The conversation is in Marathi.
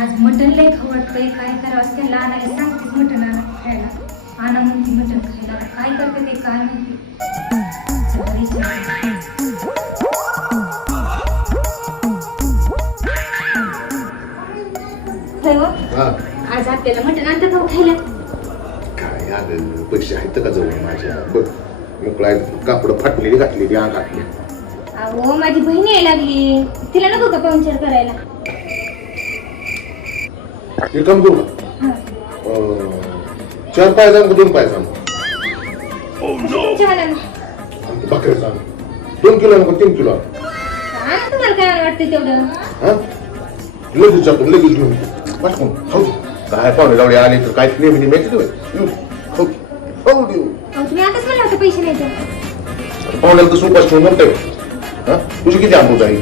आज मटण लय खवटतंय, काय करावं त्यांना आणायला सांगतेच मटण खायला. आणा म्हणते मटण खायला, काय करते ते काय माहिती. आज आपल्याला मटण आणतं का खायला? काय अगं पैसे आहेत का जवळ माझ्या? बघ मोकळा कापड फाटलेली घातलेली आग घातली. अहो माझी बहीण यायला लागली, तिला नको का पाहुणचार करायला? हे काम करू का? 4 पाय जाण 2 पाय जाण बकऱ्याचा 2 किलो नको 3 किलो तुम्हाला काय वाटतं तेवढं? लगेच जातो लगेच घेऊन हो काय पाहुणे जावळे आले तर काय नेहमी माहिती तुम्ही आताच म्हणलं होतं पैसे नाही तर पाहुण्याला तर सोपास ठेवून म्हणतोय तुझी किती आंबूच आहे